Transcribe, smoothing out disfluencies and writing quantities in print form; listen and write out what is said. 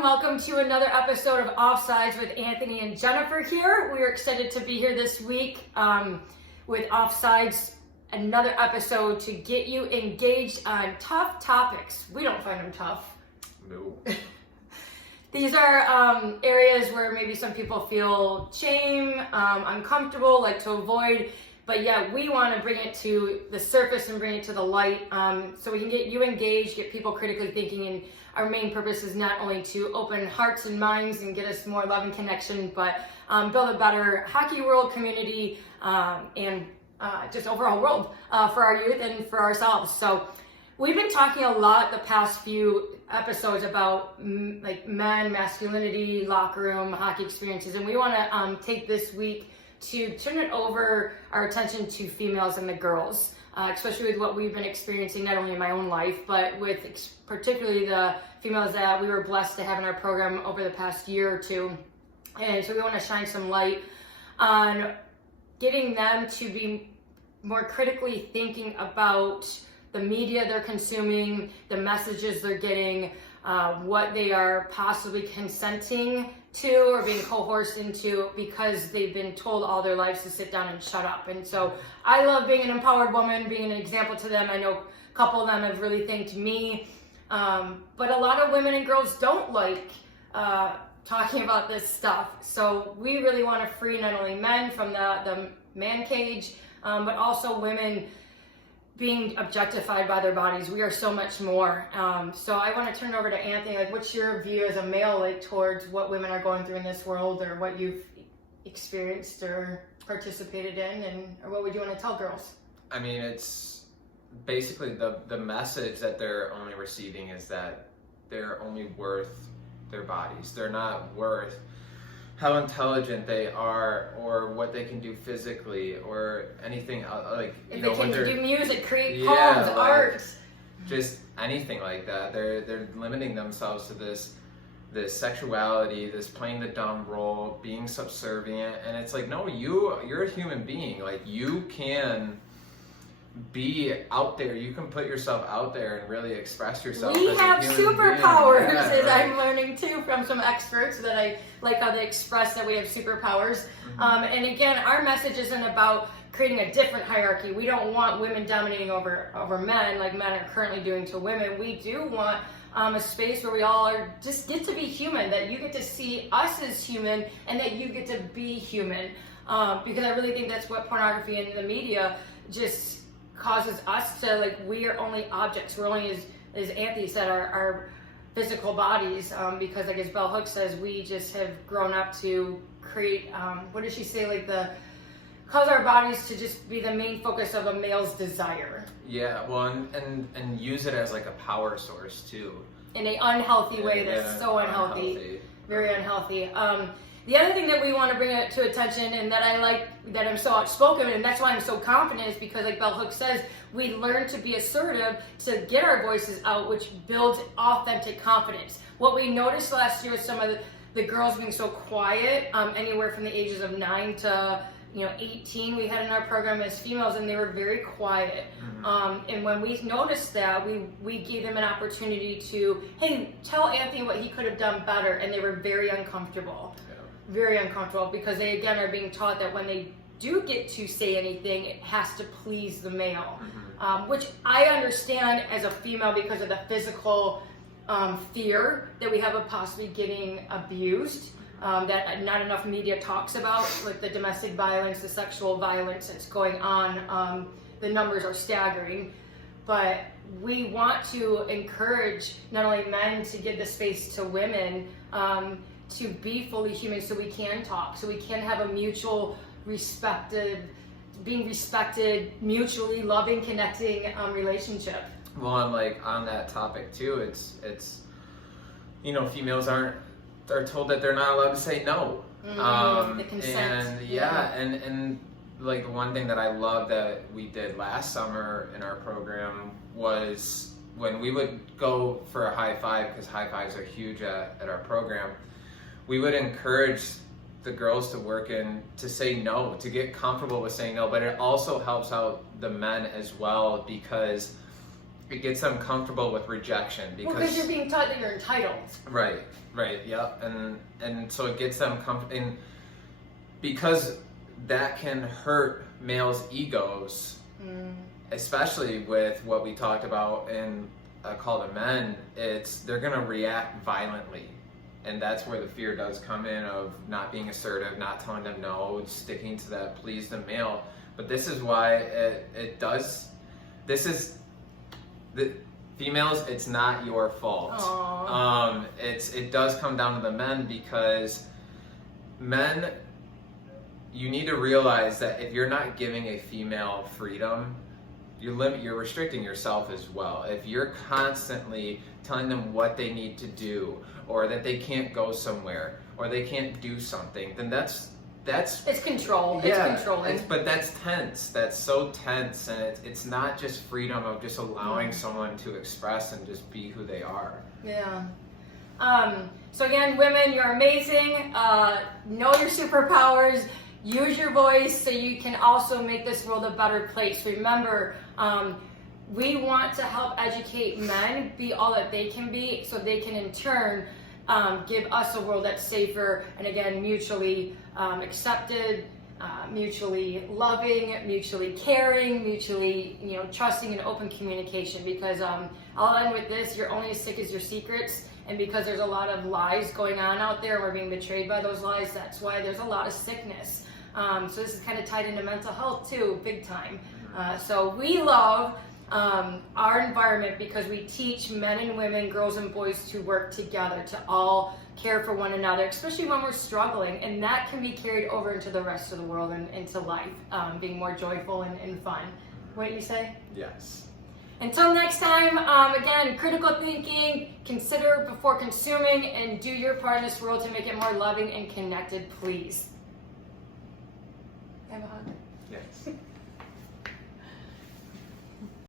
everyone. Welcome to another episode of Offsides with Anthony and Jennifer here. We are excited to be here this week with Offsides, another episode to get you engaged on tough topics. We don't find them tough. No. These are areas where maybe some people feel shame, uncomfortable, like to avoid. But yeah, we want to bring it to the surface and bring it to the light so we can get you engaged, get people critically thinking. And our main purpose is not only to open hearts and minds and get us more love and connection, but build a better hockey world community and just overall world for our youth and for ourselves. So we've been talking a lot the past few episodes about like men, masculinity, locker room, hockey experiences. And we want to take this week to turn it over our attention to females and the girls, especially with what we've been experiencing, not only in my own life, but with particularly the females that we were blessed to have in our program over the past year or two. And so we want to shine some light on getting them to be more critically thinking about the media they're consuming, the messages they're getting, what they are possibly consenting to or being coerced into because they've been told all their lives to sit down and shut up. And so I love being an empowered woman, being an example to them. I know a couple of them have really thanked me, but a lot of women and girls don't like talking about this stuff. So we really want to free not only men from the man cage, but also women being objectified by their bodies. We are so much more. So I want to turn it over to Anthony. Like, what's your view as a male, like, towards what women are going through in this world, or what you've experienced or participated in, or what would you want to tell girls? I mean, it's basically the message that they're only receiving is that they're only worth their bodies. They're not worth how intelligent they are or what they can do physically or anything like, if they can do music, create yeah, poems, like, art, just anything like that. They're limiting themselves to this sexuality, this playing the dumb role, being subservient, and it's like, no, you're a human being. Like, you can be out there, you can put yourself out there and really express yourself. We have superpowers, yeah, as right. I'm learning too from some experts that I like how they express that we have superpowers. And again, our message isn't about creating a different hierarchy. We don't want women dominating over men like men are currently doing to women. We do want a space where we all are just get to be human, that you get to see us as human and that you get to be human. Because I really think that's what pornography and the media just causes us to, like, we are only objects. We're only, as Anthony said, our physical bodies, because, like, as Bell Hooks says, we just have grown up to create, what does she say, like, cause our bodies to just be the main focus of a male's desire. Yeah, well, and use it as like a power source too. In an unhealthy way that's so unhealthy. Very unhealthy. The other thing that we want to bring it to attention, and that I like that I'm so outspoken, and that's why I'm so confident, is because, like Bell Hooks says, we learn to be assertive to get our voices out, which builds authentic confidence. What we noticed last year with some of the girls being so quiet, anywhere from the ages of 9 to 18, we had in our program as females, and they were very quiet. And when we noticed that, we gave them an opportunity to, hey, tell Anthony what he could have done better, and they were very uncomfortable. Very uncomfortable, because they again are being taught that when they do get to say anything, it has to please the male, which I understand as a female because of the physical fear that we have of possibly getting abused, that not enough media talks about, like the domestic violence, the sexual violence that's going on. The numbers are staggering, but we want to encourage not only men to give the space to women to be fully human, so we can talk, so we can have a mutual being respected, mutually loving, connecting relationship. Well, and like on that topic too, it's females are told that they're not allowed to say no. The consent. And like the one thing that I love that we did last summer in our program was when we would go for a high five, because high fives are huge at our program. We would encourage the girls to work in to say no, to get comfortable with saying no, but it also helps out the men as well, because it gets them comfortable with rejection because you're being taught that you're entitled. Right, yeah, and so it gets them and because that can hurt males' egos, especially with what we talked about in a Call to Men. They're gonna react violently, and that's where the fear does come in of not being assertive, not telling them no, sticking to that please the male. But this is why it does. This is the females. It's not your fault. It does come down to the men, because men, you need to realize that if you're not giving a female freedom, you're restricting yourself as well. If you're constantly telling them what they need to do, or that they can't go somewhere, or they can't do something, then that's it's control. Yeah, it's controlling. but that's tense. That's so tense, and it's not just freedom of just allowing someone to express and just be who they are. Yeah. So again, women, you're amazing. Know your superpowers. Use your voice so you can also make this world a better place. Remember, we want to help educate men be all that they can be, so they can in turn give us a world that's safer and, again, mutually accepted, mutually loving, mutually caring, mutually trusting and open communication. Because I'll end with this: you're only as sick as your secrets. And because there's a lot of lies going on out there, we're being betrayed by those lies. That's why there's a lot of sickness. So this is kind of tied into mental health too, big time. So we love our environment because we teach men and women, girls and boys to work together, to all care for one another, especially when we're struggling. And that can be carried over into the rest of the world and into life, being more joyful and fun. What do you say? Yes. Until next time, again, critical thinking, consider before consuming, and do your part in this world to make it more loving and connected, please. Have a hug. Yes.